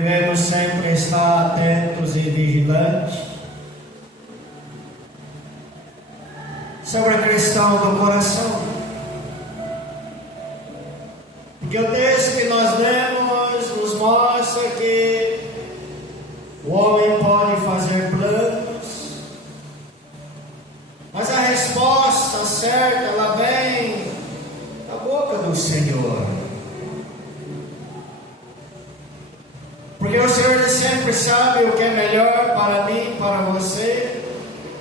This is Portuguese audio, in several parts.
Devemos sempre estar atentos e vigilantes sobre a questão do coração, porque o texto que nós lemos nos mostra que o homem pode fazer planos, mas a resposta certa ela vem da boca do Senhor. Porque o Senhor ele sempre sabe o que é melhor para mim, para você,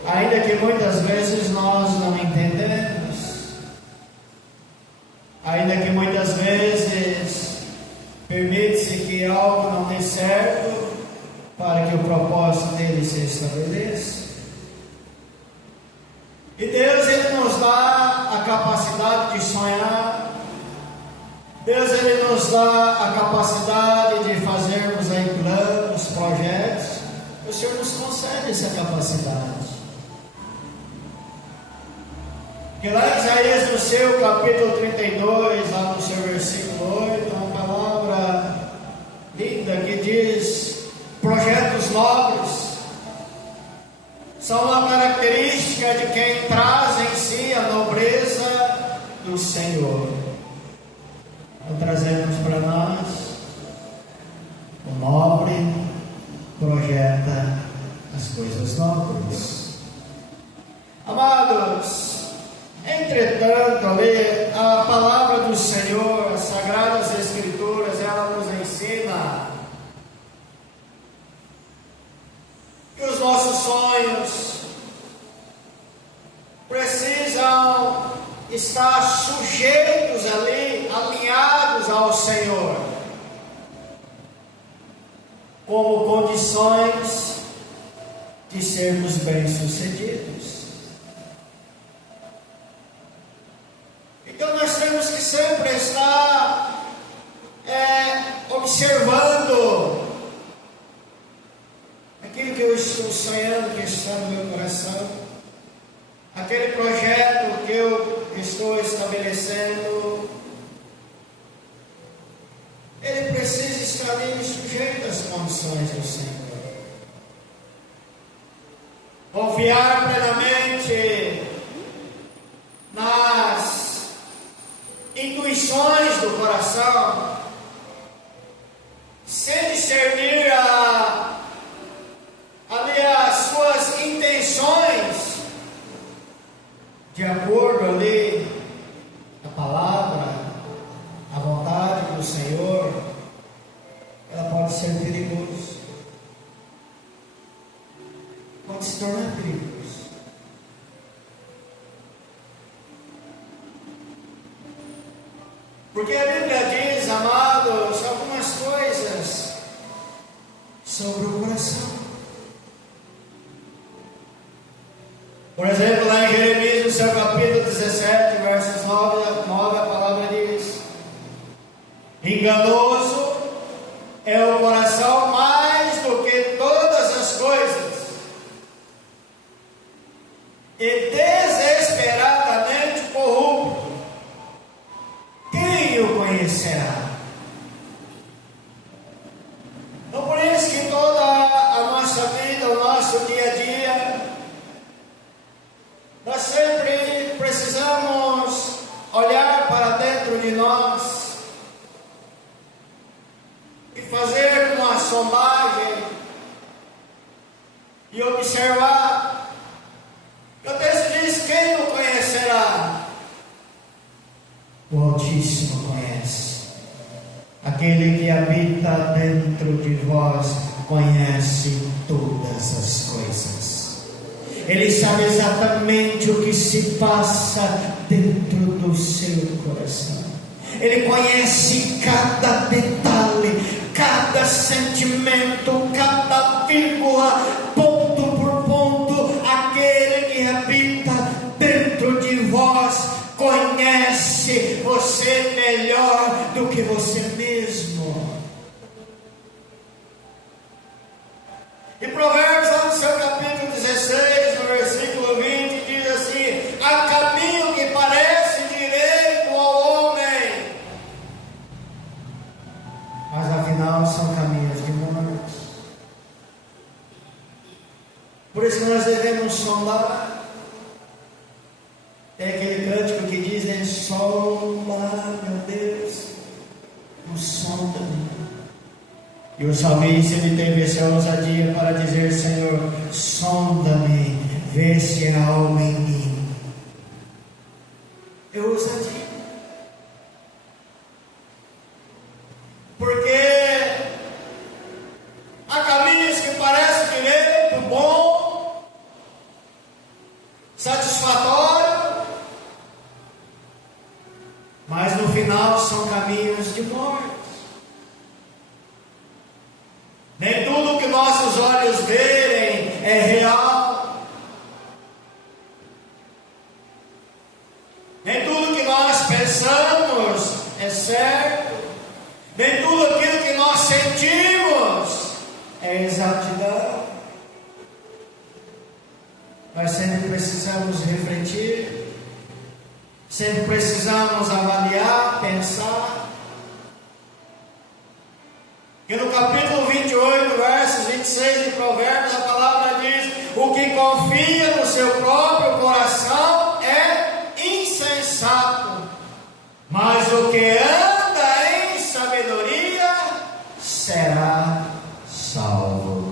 ainda que muitas vezes nós não entendemos, ainda que muitas vezes permite-se que algo não dê certo para que o propósito dele se estabeleça. E Deus ele nos dá a capacidade de sonhar. Deus ele nos dá a capacidade de fazermos aí planos, projetos. O Senhor nos concede essa capacidade. Porque lá em Isaías, no seu capítulo 32, lá no seu versículo 8, uma palavra linda que diz: projetos nobres são uma característica de quem traz em si a nobreza do Senhor. Então trazemos para nós o nobre projeta as coisas nobres. Amados, entretanto, ali a palavra do Senhor, as Sagradas Escrituras, ela nos ensina que os nossos sonhos precisam estar sujeitos ali, alinhados ao Senhor, como condições de sermos bem-sucedidos. Então nós temos que sempre estar observando aquilo que eu estou sonhando, que está no meu coração, aquele projeto que eu estou estabelecendo, ele precisa estar ali sujeito às condições do Senhor. Confiar plenamente nas intuições do coração, sem discernir ali as suas intenções, de acordo ali a palavra, a vontade do Senhor, ela pode ser perigosa, pode se tornar perigosa. Porque a Bíblia diz, amados, algumas coisas sobre o coração. Por exemplo, lá em Jeremias, no seu capítulo 17, versos 9 a palavra diz: enganoso é o coração mais do que todas as coisas, e desesperadamente corrupto. Quem o conhecerá? Então, por isso que toda a nossa vida, o nosso dia a dia, nós sempre precisamos olhar para dentro de nós e fazer uma sondagem e observar. O texto diz: quem o conhecerá? O Altíssimo conhece. Aquele que habita dentro de vós conhece todas as coisas. Ele sabe exatamente o que se passa dentro do seu coração. Ele conhece cada detalhe, cada sentimento, cada vírgula, ponto por ponto. Aquele que habita dentro de vós conhece você melhor do que você mesmo. E Provérbios, lá no seu capítulo 16, no versículo 20, diz assim: há caminho que parece direito ao homem, mas afinal são caminhos de morte. isso que nós devemos sondar. É aquele cântico que diz, né? Sonda, meu Deus, sonda-me. E o salmista, ele teve essa ousadia para dizer, Senhor, sonda-me, vê se há algo em mim. É ousadia. Porque há caminhos que parecem direito, bom, satisfatório, mas no final são caminhos de morte. Nem tudo que nossos olhos verem é real. Nem tudo que nós pensamos é certo. Nem tudo aquilo que nós sentimos é exatidão. Nós sempre precisamos refletir, sempre precisamos avaliar, pensar. E no capítulo 28, versos 26 de Provérbios, a palavra diz: o que confia no seu próprio coração é insensato, mas o que anda em sabedoria será salvo.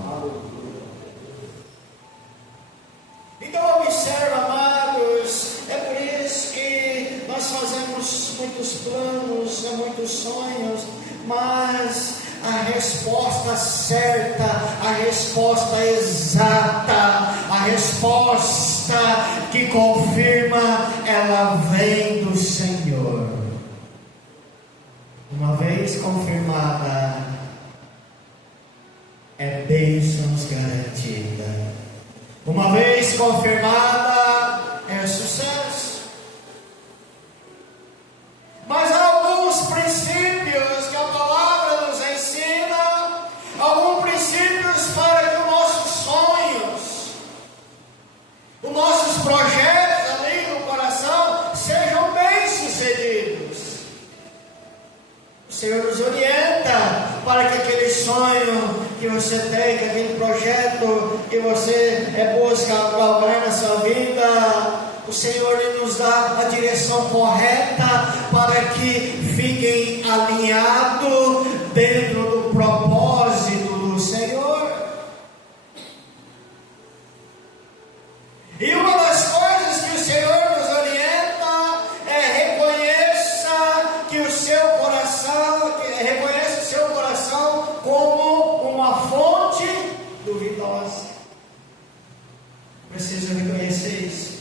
Então observa, amados, é por isso que nós fazemos muitos planos, muitos sonhos, mas a resposta certa, a resposta exata, a resposta que confirma, ela vem do Senhor. Uma vez confirmada, é bênçãos garantida. Uma vez confirmada, é sucesso. Mas há alguns princípios que a palavra nos ensina, alguns princípios para que os nossos sonhos, os nossos projetos ali no coração sejam bem-sucedidos. O Senhor nos orienta para que aquele sonho que você tem, que aquele projeto que você busca galgar na sua vida, o Senhor nos dá a direção correta para que fiquem alinhados dentro do propósito do Senhor. E uma das coisas que o Senhor nos orienta é reconheça o seu coração como uma fonte duvidosa. Preciso reconhecer isso.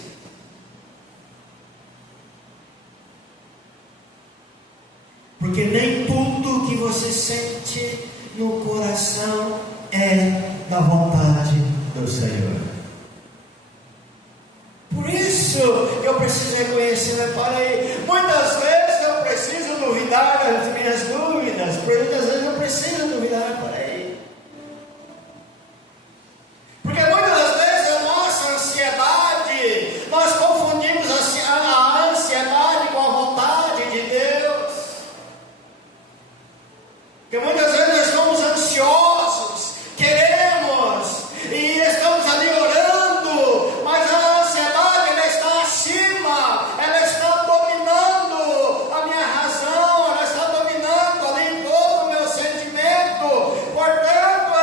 Porque nem tudo que você sente no coração é da vontade do Senhor. Por isso eu preciso reconhecer, parei. Muitas vezes eu preciso duvidar das minhas dúvidas. Muitas vezes eu preciso duvidar, parei. Porque muitas das vezes a nossa ansiedade, nós confundimos a ansiedade com a vontade de Deus. Porque muitas vezes nós estamos ansiosos, queremos e estamos ali orando, mas a ansiedade ela está acima, ela está dominando a minha razão, ela está dominando ali todo o meu sentimento. Portanto,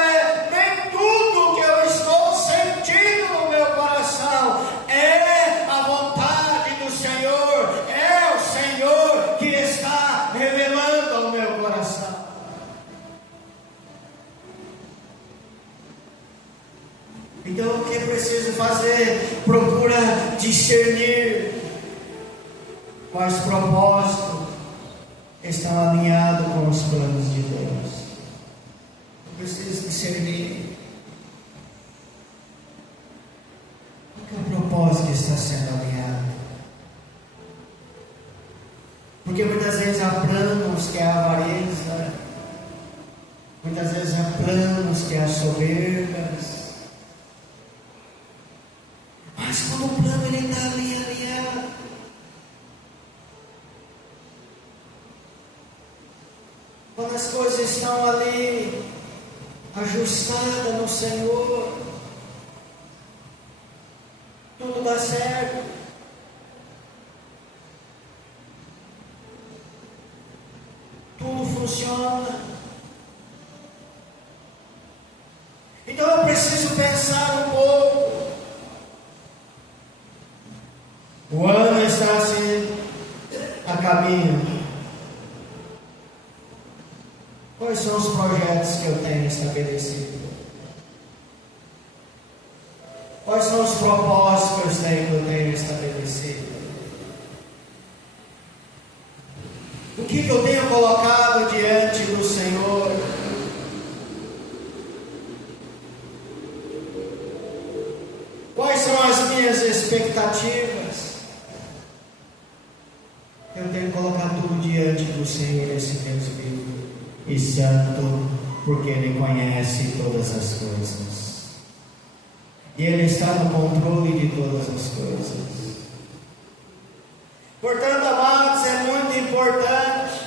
nem tudo que eu estou sentindo no meu coração é a vontade do Senhor, é o Senhor que está revelando ao meu coração. Então o que é preciso fazer? Procura discernir quais propósitos estão alinhados com os planos de Deus. Eu preciso discernir qual é o propósito que está sendo alinhado. Porque muitas vezes há planos que é a avareza, muitas vezes há planos que é a soberbas. Mas quando o plano ele está ali alinhado, quando as coisas estão ali ajustadas no Senhor, tudo dá certo. Tudo funciona. Então eu preciso pensar um pouco. O ano está assim a caminho. Quais são os projetos que eu tenho estabelecido? Quais são os propósitos que eu tenho estabelecido? O que eu tenho colocado diante do Senhor? Quais são as minhas expectativas? Eu tenho colocado tudo diante do Senhor, esse Deus vivo e santo, porque Ele conhece todas as coisas. E Ele está no controle de todas as coisas. Portanto, amados, é muito importante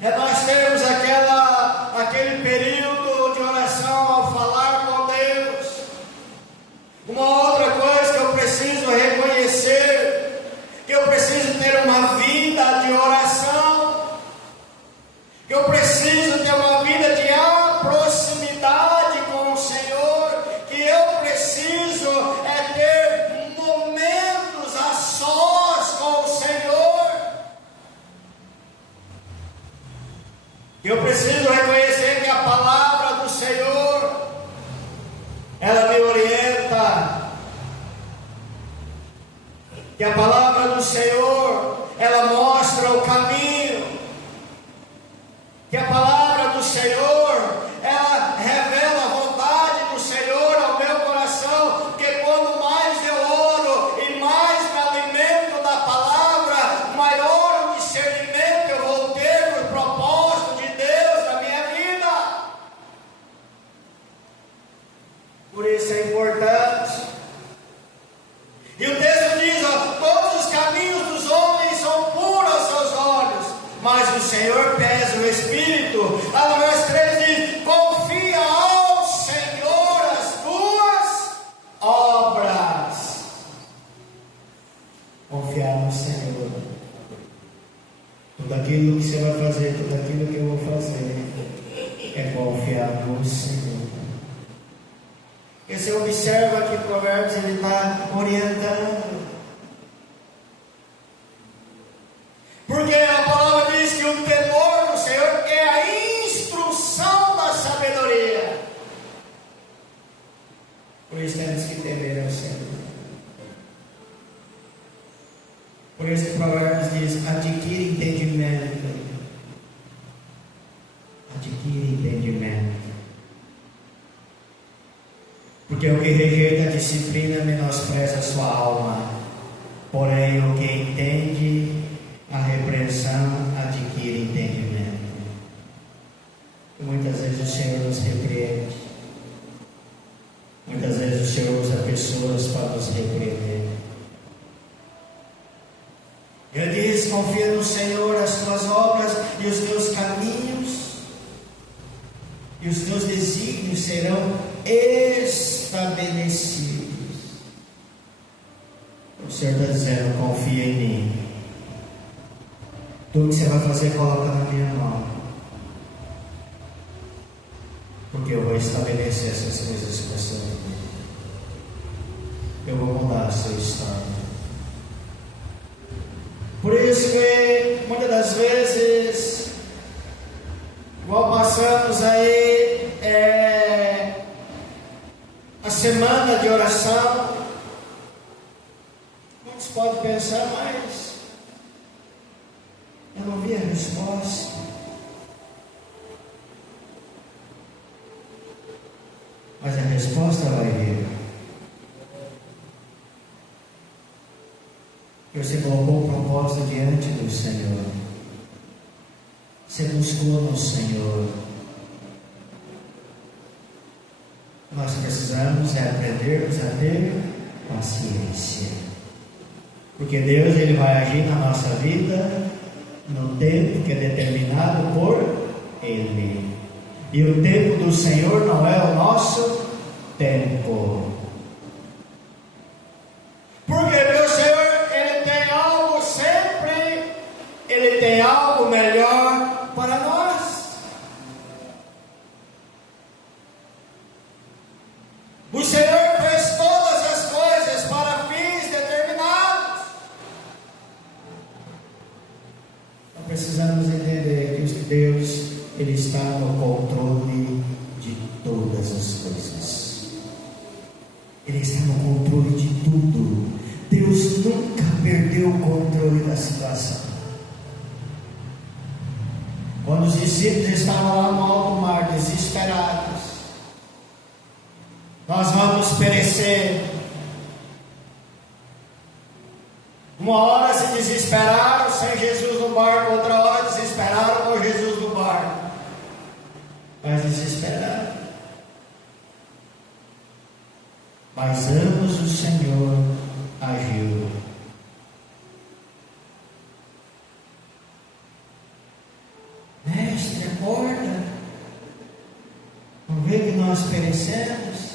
nós termos aquele período de oração ao falar com Deus. Uma outra coisa que eu preciso reconhecer, que eu preciso ter uma vida de oração, que eu preciso ter uma vida de proximidade com o Senhor, que eu preciso ter momentos a sós com o Senhor. Eu preciso reconhecer que a palavra do Senhor, ela me orienta, que a palavra do Senhor, ela mostra o caminho, que a palavra do Senhor, ela revela a vontade do Senhor ao meu coração, porque quando mais eu oro e mais me alimento da palavra, maior o discernimento eu vou ter do propósito de Deus na minha vida. Por isso é importante. E o texto diz, todos os caminhos dos homens são puros aos seus olhos, mas o Senhor pesa o Espírito. A verso 3 diz, confia ao Senhor as tuas obras. Confiar no Senhor. Tudo aquilo que você vai fazer, tudo aquilo que eu vou fazer, é confiar no Senhor. E você observa que Provérbios ele está orientando. Porque a palavra diz que o temor do Senhor é a instrução da sabedoria. Por isso temos que temer ao Senhor. Por isso que Provérbios diz, adquire entendimento. Adquire entendimento. Porque o que rejeita a disciplina menospreza a sua alma. Porém, o que entende a repreensão adquire entendimento. E muitas vezes o Senhor nos repreende. Muitas vezes o Senhor usa pessoas para nos repreender. Ele diz, confia no Senhor as tuas obras e os teus caminhos, e os teus desígnios serão estabelecidos. O Senhor está dizendo, confia em mim. Tudo que você vai fazer, coloca na minha mão. Porque eu vou estabelecer essas coisas para a sua vida. Eu vou mudar a sua história. Por isso que muitas das vezes, igual passamos aí a semana de oração, muitos podem pensar, mas eu não vi a resposta. Mas a resposta vai vir. Que você colocou o propósito diante do Senhor. Você buscou no Senhor. Nós precisamos aprendermos a ter paciência. Porque Deus ele vai agir na nossa vida no tempo que é determinado por Ele. E o tempo do Senhor não é o nosso tempo. O Senhor fez todas as coisas para fins determinados. Então precisamos entender que Deus, Ele está no controle de todas as coisas. Ele está no controle de tudo. Deus nunca perdeu o controle da situação. Quando os discípulos estavam lá no alto mar, desesperados, nós vamos perecer. Uma hora se desesperaram sem Jesus no barco, outra hora desesperaram com Jesus no barco. Mas desesperaram. Mas ambos o Senhor agiu. Mestre, acorda. Não vê que nós perecemos?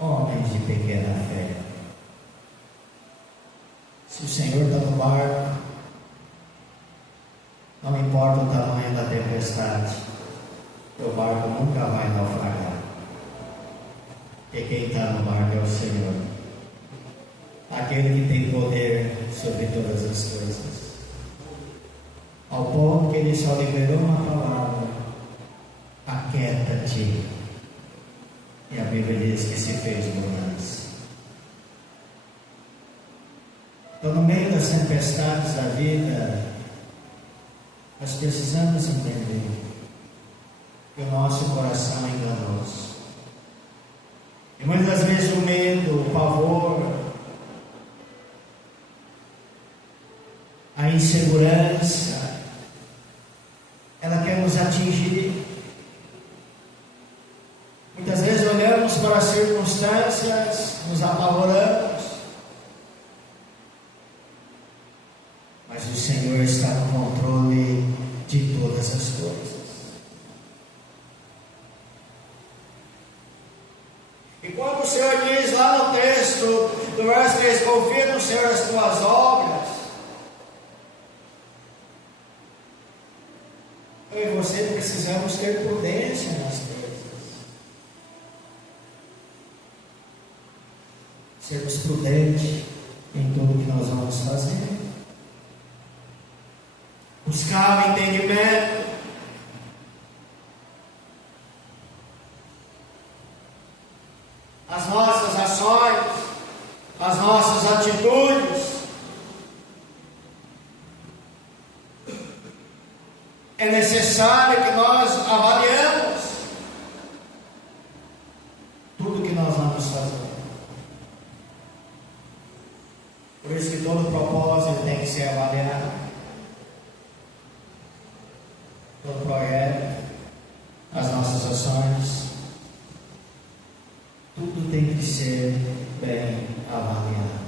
Homens de pequena fé. Se o Senhor está no barco, não importa o tamanho da tempestade, o barco nunca vai naufragar. E quem está no barco é o Senhor, aquele que tem poder sobre todas as coisas. Ao ponto que Ele só liberou uma palavra: aquieta-te. E a Bíblia diz que se fez bonança. Então, no meio das tempestades da vida, nós precisamos entender que o nosso coração é enganoso. E muitas vezes o medo, o pavor, a insegurança, ela quer nos atingir. Muitas vezes olhamos para as circunstâncias, nos apavoramos, mas o Senhor está no controle de todas as coisas. E quando o Senhor diz lá no texto do verso 3, confia no Senhor as tuas obras, eu e você precisamos ter prudência nas coisas. Sermos prudentes em tudo que nós vamos fazer. Buscar o entendimento. As nossas ações, as nossas atitudes. É necessário que nós avaliemos tudo que nós vamos fazer. Por isso que todo propósito tem que ser avaliado. Todo projeto, as nossas ações, tudo tem que ser bem avaliado.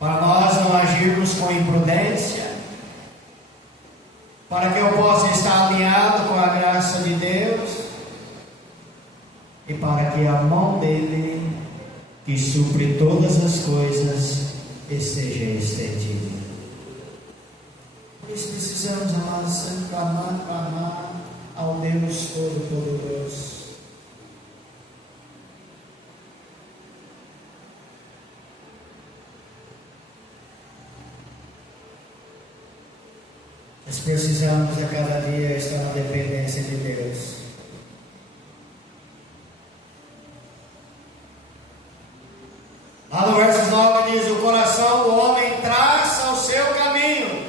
Para nós não agirmos com imprudência, para que eu possa estar alinhado com a graça de Deus e para que a mão dele, que supre todas as coisas, esteja estendida. Por isso precisamos, amados, clamar ao Deus Todo-Poderoso. Nós precisamos a cada dia estar na dependência de Deus. Lá no verso 9 diz: o coração do homem traça o seu caminho,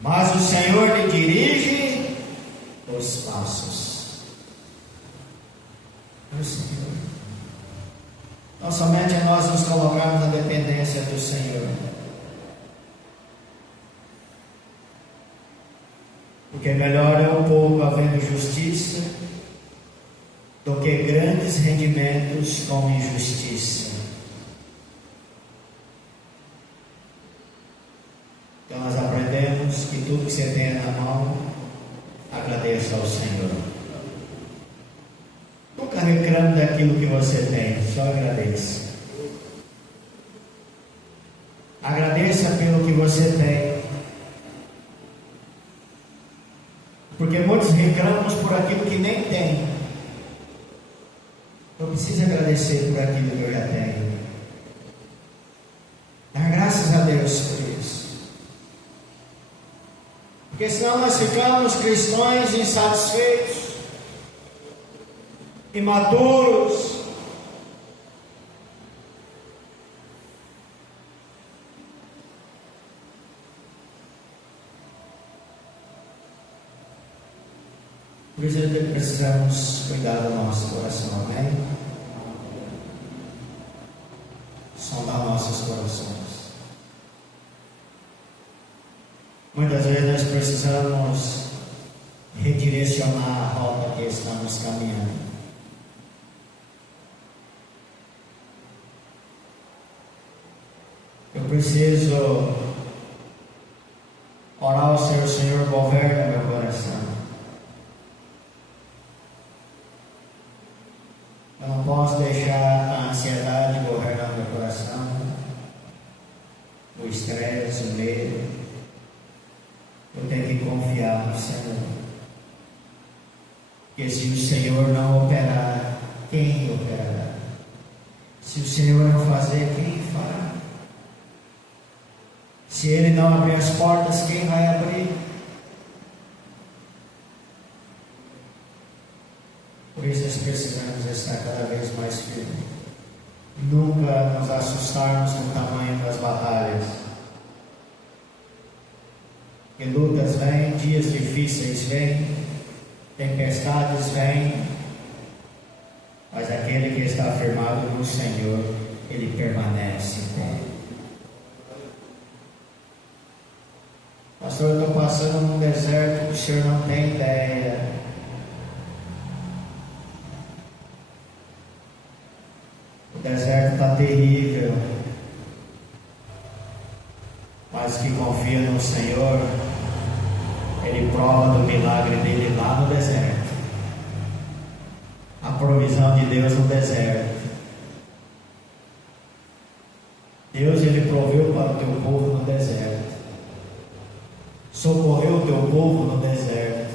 mas o Senhor lhe dirige os passos. O Senhor. Então somente nós nos colocamos na dependência do Senhor. Porque melhor é um pouco havendo justiça do que grandes rendimentos com injustiça. Então nós aprendemos que tudo que você tenha na mão, agradeça ao Senhor. Nunca reclame daquilo que você tem, só agradeça. Agradeça pelo que você tem. Porque muitos reclamam por aquilo que nem tem. Eu preciso agradecer por aquilo que eu já tenho. Dar graças a Deus por isso. Porque senão nós ficamos cristãos insatisfeitos, imaturos. Por isso precisamos cuidar do nosso coração, amém? Sondar nossos corações. Muitas vezes nós precisamos redirecionar a rota que estamos caminhando. Eu preciso orar ao Senhor, Senhor, governa meu coração. Eu não posso deixar a ansiedade governar meu coração, o estresse, o medo. Eu tenho que confiar no Senhor. Porque se o Senhor não operar, quem operará? Se o Senhor não fazer, quem fará? Se Ele não abrir as portas, quem vai abrir? Por isso nós precisamos estar cada vez mais firmes. Nunca nos assustarmos com o tamanho das batalhas. Que lutas vêm, dias difíceis vêm, tempestades vêm, mas aquele que está firmado no Senhor, ele permanece em pé. Pastor, eu estou passando num deserto que o senhor não tem ideia. O deserto está terrível. Mas que confia no Senhor, Ele prova do milagre dele lá no deserto. A provisão de Deus no deserto. Deus, Ele proveu para o teu povo no deserto. Socorreu o teu povo no deserto.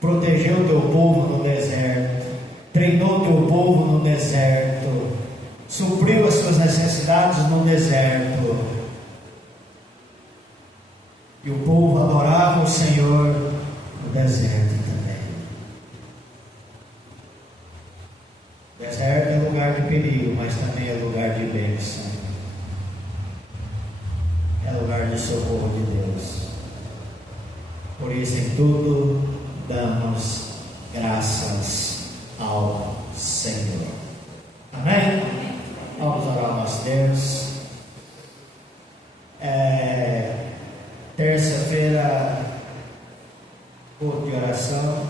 Protegeu o teu povo no deserto. Treinou o teu povo no deserto. Supriu as suas necessidades no deserto. E o povo adorava o Senhor no deserto também. O deserto é lugar de perigo, mas também é lugar de bênção. É lugar de socorro de Deus. Por isso, em tudo, damos graças ao Senhor. Amém? Vamos orar ao nosso Deus. Terça-feira, culto de oração.